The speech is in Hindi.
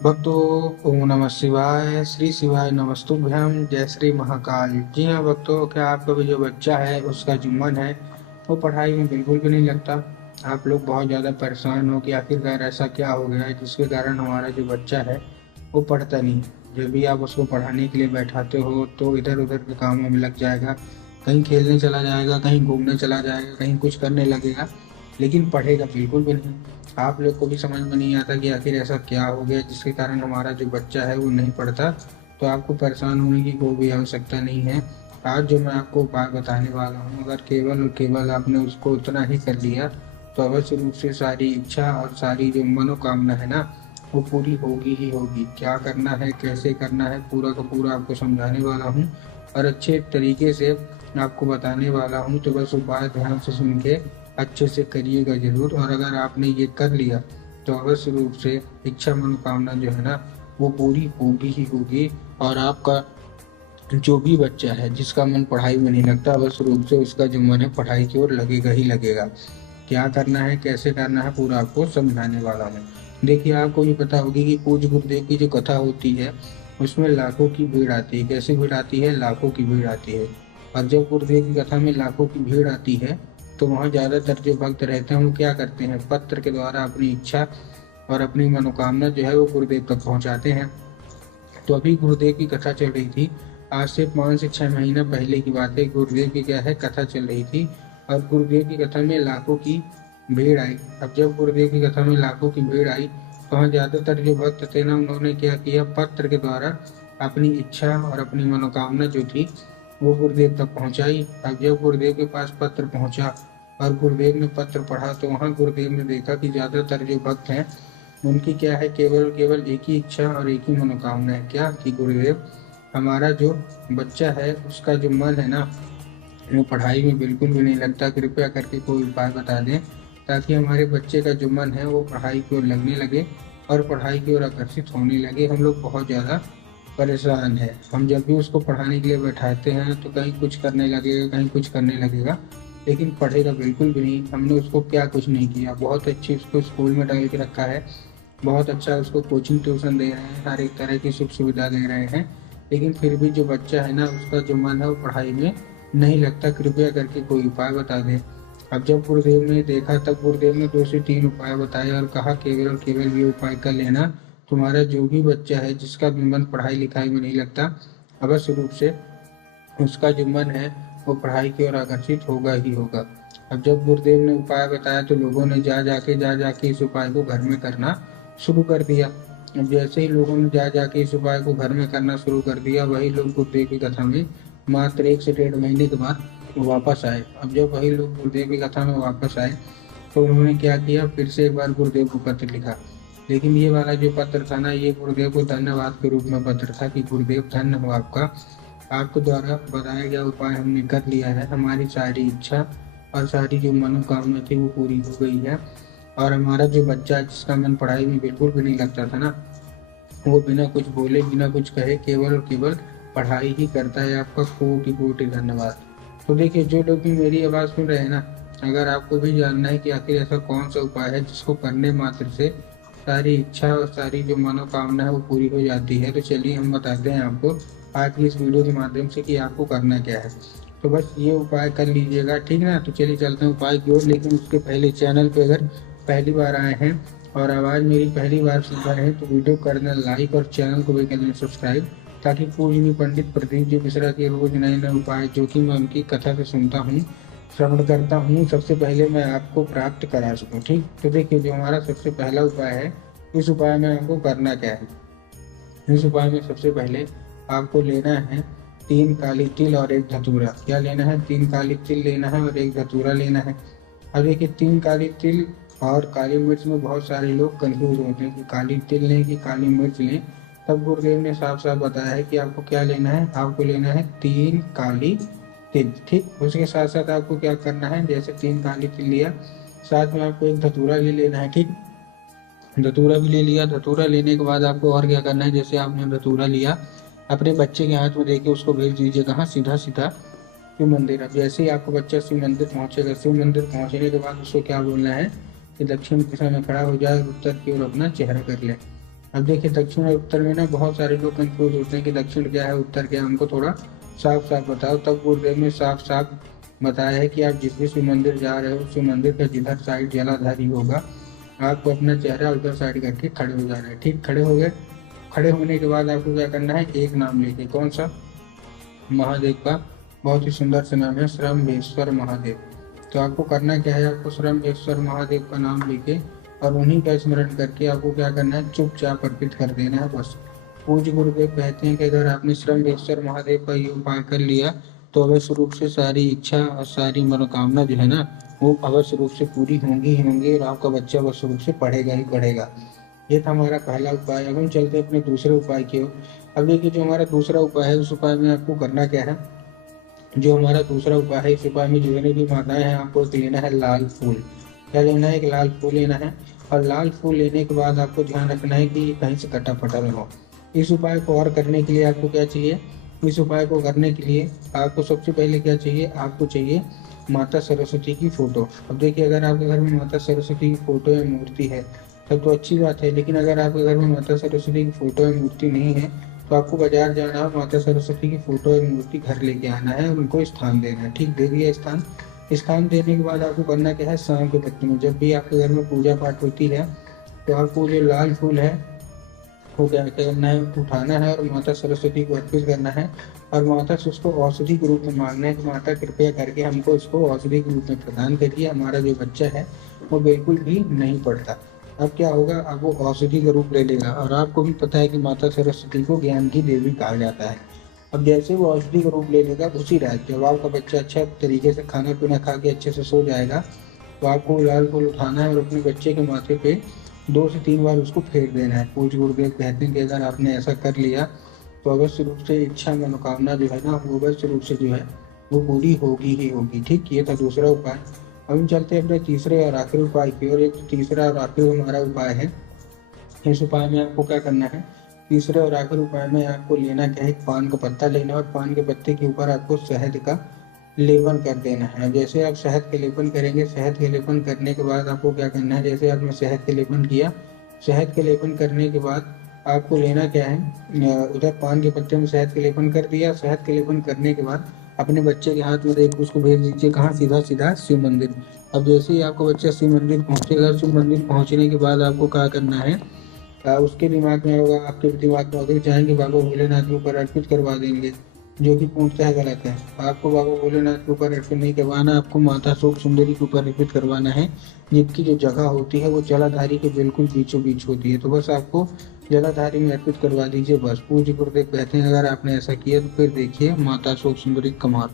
भक्तों, ओम नमः शिवाय। श्री शिवाय नमस्तुभ्यम। जय श्री महाकाल। जी हाँ भक्तों, क्या आपका भी जो बच्चा है उसका जो मन है वो पढ़ाई में बिल्कुल भी नहीं लगता। आप लोग बहुत ज़्यादा परेशान हो कि आखिरकार ऐसा क्या हो गया है जिसके कारण हमारा जो बच्चा है वो पढ़ता नहीं। जब भी आप उसको पढ़ाने के लिए बैठाते हो तो इधर उधर के कामों में लग जाएगा। कहीं खेलने चला जाएगा, कहीं घूमने चला जाएगा, कहीं कुछ करने लगेगा, लेकिन पढ़ेगा बिल्कुल भी नहीं। आप लोग को भी समझ में नहीं आता कि आखिर ऐसा क्या हो गया जिसके कारण हमारा जो बच्चा है वो नहीं पढ़ता। तो आपको परेशान होने की कोई भी आवश्यकता नहीं है। आज जो मैं आपको उपाय बताने वाला हूँ, अगर केवल और केवल आपने उसको उतना ही कर लिया तो अवश्य रूप से सारी इच्छा और सारी जो मनोकामना है ना वो पूरी होगी ही होगी। क्या करना है, कैसे करना है, पूरा का पूरा आपको समझाने वाला हूँ और अच्छे तरीके से आपको बताने वाला हूँ। तो बस उपाय ध्यान से सुन के अच्छे से करिएगा जरूर। और अगर आपने ये कर लिया तो अवश्य रूप से इच्छा मनोकामना जो है ना वो पूरी होगी ही होगी। और आपका जो भी बच्चा है जिसका मन पढ़ाई में नहीं लगता, अवश्य रूप से उसका जो मन है पढ़ाई की ओर लगेगा ही लगेगा। क्या करना है, कैसे करना है, पूरा आपको समझाने वाला हूँ। देखिए, आपको ये पता होगी कि पूज्य गुरुदेव की जो कथा होती है उसमें लाखों की भीड़ आती है। कैसी भीड़ आती है? लाखों की भीड़ आती है। और जब गुरुदेव की कथा में लाखों की भीड़ आती है तो वहाँ ज्यादातर जो भक्त रहते हैं वो क्या करते हैं, पत्र के द्वारा अपनी इच्छा और अपनी मनोकामना जो है वो गुरुदेव तक पहुँचाते हैं। तो अभी गुरुदेव की कथा चल रही थी। आज से 5 से 6 महीना पहले की बात है। गुरुदेव की क्या है, कथा चल रही थी और गुरुदेव की कथा में लाखों की भीड़ आई। अब जब गुरुदेव की कथा में लाखों की भीड़ आई तो वहाँ ज्यादातर जो भक्त थे ना उन्होंने क्या किया, पत्र के द्वारा अपनी इच्छा और अपनी मनोकामना जो थी वो गुरुदेव तक पहुंचाई। अब जब गुरुदेव के पास पत्र पहुंचा और गुरुदेव ने पत्र पढ़ा तो वहाँ गुरुदेव ने देखा कि ज्यादातर जो भक्त हैं उनकी क्या है, केवल केवल एक ही इच्छा और एक ही मनोकामना है। क्या कि गुरुदेव, हमारा जो बच्चा है उसका जो मन है ना वो पढ़ाई में बिल्कुल भी नहीं लगता। कृपया करके कोई उपाय बता दें ताकि हमारे बच्चे का जो मन है वो पढ़ाई की ओर लगने लगे और पढ़ाई की ओर आकर्षित होने लगे। हम लोग बहुत ज़्यादा परेशान है। हम जब भी उसको पढ़ाने के लिए बैठाते हैं तो कहीं कुछ करने लगेगा, कहीं कुछ करने लगेगा, लेकिन पढ़ेगा बिल्कुल भी नहीं। हमने उसको क्या कुछ नहीं किया, बहुत अच्छी उसको स्कूल में डाल के रखा है, बहुत अच्छा उसको कोचिंग ट्यूशन दे रहे हैं, हर एक तरह की सुख सुविधा दे रहे हैं, लेकिन फिर भी जो बच्चा है ना उसका जो मन है वो पढ़ाई में नहीं लगता। कृपया करके कोई उपाय बता दें। अब जब गुरुदेव ने देखा तब गुरुदेव ने 2 से 3 उपाय बताए और कहा केवल और केवल ये उपाय कर लेना, तुम्हारा जो भी बच्चा है जिसका भी मन पढ़ाई लिखाई में नहीं लगता, अवश्य रूप से उसका जो मन है वो पढ़ाई की ओर आकर्षित होगा ही होगा। अब जब गुरुदेव ने उपाय बताया तो लोगों ने जा जाके इस उपाय को घर में करना शुरू कर दिया। अब जैसे ही लोगों ने जा जाके इस उपाय को घर में करना शुरू कर दिया, वही लोग गुरुदेव की कथा में मात्र 1 से 1.5 महीने के बाद वापस आए। अब जब वही लोग गुरुदेव की कथा में वापस आए तो उन्होंने क्या किया, फिर से एक बार गुरुदेव को पत्र लिखा। लेकिन ये वाला जो पत्र था ना ये गुरुदेव को धन्यवाद के रूप में पत्र था कि गुरुदेव धन्य हो आपका, आपके द्वारा बताया गया उपाय हमने कर लिया है, हमारी सारी इच्छा और सारी जो मनोकामना थी वो पूरी हो गई है। और हमारा जो बच्चा जिसका मन पढ़ाई में बिल्कुल भी नहीं लगता था ना वो बिना कुछ बोले बिना कुछ कहे केवल और केवल पढ़ाई ही करता है। आपका कोटि कोटि धन्यवाद। तो देखिए, जो लोग भी मेरी आवाज़ सुन रहे हैं ना, अगर आपको भी जानना है कि आखिर ऐसा कौन सा उपाय है जिसको करने मात्र से सारी इच्छा और सारी जो मनोकामना है वो पूरी हो जाती है, तो चलिए हम बताते हैं आपको आज की इस वीडियो के माध्यम से कि आपको करना क्या है। तो बस ये उपाय कर लीजिएगा, ठीक है ना। तो चलिए चलते हैं उपाय की ओर, लेकिन उसके पहले चैनल पे अगर पहली बार आए हैं और आवाज़ मेरी पहली बार सुन रहे हैं तो वीडियो कर देना लाइक और चैनल को भी कर देना सब्सक्राइब, ताकि पूजनीय पंडित प्रदीप जी मिश्रा के रोज नए नए उपाय जो कि मैं उनकी कथा से सुनता हूँ, श्रवण करता हूँ, सबसे पहले मैं आपको प्राप्त करा सकूँ। ठीक, तो देखिए जो हमारा सबसे पहला उपाय है, इस उपाय में आपको करना क्या है। इस उपाय में सबसे पहले आपको लेना है 3 काली तिल और एक धतूरा। क्या लेना है? 3 काली तिल लेना है और एक धतूरा लेना है। अब देखिए, 3 काली तिल और काली मिर्च में बहुत सारे लोग कंफ्यूज होते हैं कि काली तिल लें कि काली मिर्च लें। तब गुरुदेव ने साफ साफ बताया है कि आपको क्या लेना है, आपको लेना है 3 काली तिल। ठीक, उसके साथ साथ आपको क्या करना है, जैसे 3 काली तिल लिया, साथ में आपको एक धतूरा ले लेना है। ठीक, धतूरा भी ले लिया। धतूरा लेने के बाद आपको और क्या करना है, जैसे आपने धतूरा लिया अपने बच्चे के हाथ में देके उसको भेज दीजिए कहाँ, सीधा सीधा शिव मंदिर। अब जैसे ही आपका बच्चा शिव मंदिर पहुंचेगा, शिव मंदिर पहुंचने के बाद उसको क्या बोलना है कि दक्षिण दिशा में खड़ा हो जाए, उत्तर की ओर अपना चेहरा कर ले। अब देखिए दक्षिण और उत्तर में ना बहुत सारे लोग कंफ्यूज होते हैं कि दक्षिण क्या है उत्तर क्या है, हमको थोड़ा साफ साफ बताओ। तब गुरुदेव ने साफ साफ बताया है कि आप जिस भी शिव मंदिर जा रहे हो शिव मंदिर का जिधर साइड जलाधारी होगा आपको अपना चेहरा उधर साइड करके खड़े हो जाना है। ठीक, खड़े हो गए। खड़े होने के बाद आपको क्या करना है, एक नाम लेके, कौन सा, महादेव का बहुत ही सुंदर से नाम है श्रम्भेश्वर महादेव। तो आपको करना क्या है, आपको श्रम्भेश्वर महादेव का नाम लेके और उन्हीं का स्मरण करके आपको क्या करना है, चुपचाप अर्पित कर देना है बस। पूज्य गुरुदेव कहते हैं कि अगर आपने श्रम्भेश्वर महादेव का ये उपाय कर लिया तो अवश्य रूप से सारी इच्छा और सारी मनोकामना जो है ना वो अवश्य रूप से पूरी होंगी ही होंगी और आपका बच्चा अवश्य रूप से पढ़ेगा ही पढ़ेगा। ये था हमारा पहला उपाय। अब हम चलते हैं अपने दूसरे उपाय की ओर। अब देखिए जो हमारा दूसरा उपाय है उस उपाय में आपको करना क्या है, जो हमारा दूसरा उपाय है इस उपाय में जितने भी माताएं हैं आपको लेना है लाल फूल। क्या लेना है, एक लाल फूल लेना है। और लाल फूल लेने के बाद आपको ध्यान रखना है कि कहीं से कटा फटा ना हो। इस उपाय को और करने के लिए आपको क्या चाहिए, इस उपाय को करने के लिए आपको सबसे पहले क्या चाहिए, आपको चाहिए माता सरस्वती की फोटो। अब देखिए अगर आपके घर में माता सरस्वती की फोटो या मूर्ति है तब तो अच्छी बात है, लेकिन अगर आपके घर में माता सरस्वती की फोटो या मूर्ति नहीं है तो आपको बाजार जाना है, माता सरस्वती की फोटो या मूर्ति घर लेके आना है और उनको स्थान देना है। ठीक, दे दिया स्थान। स्थान देने के बाद आपको करना क्या है, शाम के वक्त में जब भी आपके घर में पूजा पाठ होती है तो आपको जो लाल फूल है वो क्या करना है, उठाना है और माता सरस्वती को अर्पित करना है और माता से उसको औषधि के रूप में मांगना है कि माता कृपया करके हमको इसको औषधि के रूप में प्रदान करिए, हमारा जो बच्चा है वो बिल्कुल भी नहीं पढ़ता। अब क्या होगा, अब वो औषधि का रूप ले लेगा और आपको भी पता है कि माता सरस्वती को ज्ञान की देवी कहा जाता है। अब जैसे वो औषधि का रूप ले लेगा उसी रात जब आपका बच्चा अच्छा तरीके से खाना पीना खा के अच्छे से सो जाएगा तो आपको लाल फूल उठाना है और अपने बच्चे के माथे पे 2 से 3 बार उसको फेर देना है। पूज्य गुरुदेव कहते हैं कि अगर आपने ऐसा कर लिया तो अवश्य रूप से इच्छा मनोकामना जो है ना वो अवश्य रूप से जो है वो पूरी होगी ही होगी। ठीक, ये था दूसरा उपाय। अब हम चलते हैं अपने तीसरे और आखिरी उपाय की ओर। एक तीसरा और आखिरी हमारा उपाय है, इस उपाय में आपको क्या करना है, तीसरे और आखिरी उपाय में आपको लेना क्या है, पान का पत्ता लेना और पान के पत्ते के ऊपर आपको शहद का लेपन कर देना है। जैसे आप शहद के लेपन करेंगे, शहद के लेपन करने के बाद आपको क्या करना है, जैसे आपने शहद के लेपन किया, शहद के लेपन करने के बाद आपको लेना क्या है, उधर पान के पत्ते में शहद के लेपन कर दिया, शहद के लेपन करने के बाद अपने बच्चे के हाथ में देख उसको भेज दीजिए कहाँ, सीधा सीधा शिव मंदिर। अब जैसे ही आपका बच्चा शिव मंदिर पहुंचेगा, शिव मंदिर पहुंचने के बाद आपको क्या करना है, उसके दिमाग में होगा, आपके दिमाग में होगा चाहेंगे बाबा भोलेनाथ के ऊपर अर्पित करवा देंगे, जो कि पूर्णतः गलत है। आपको बाबा भोलेनाथ के ऊपर अर्पित नहीं करवाना, आपको माता शोक सुंदरी के ऊपर अर्पित करवाना है, जिनकी जो जगह होती है वो जलाधारी के बिल्कुल बीचों बीच होती है। तो बस आपको जलाधारी में अर्पित करवा दीजिए बस। पूज्य गुरुदेव कहते हैं अगर आपने ऐसा किया तो फिर देखिए माता शोक सुंदरी कमाल।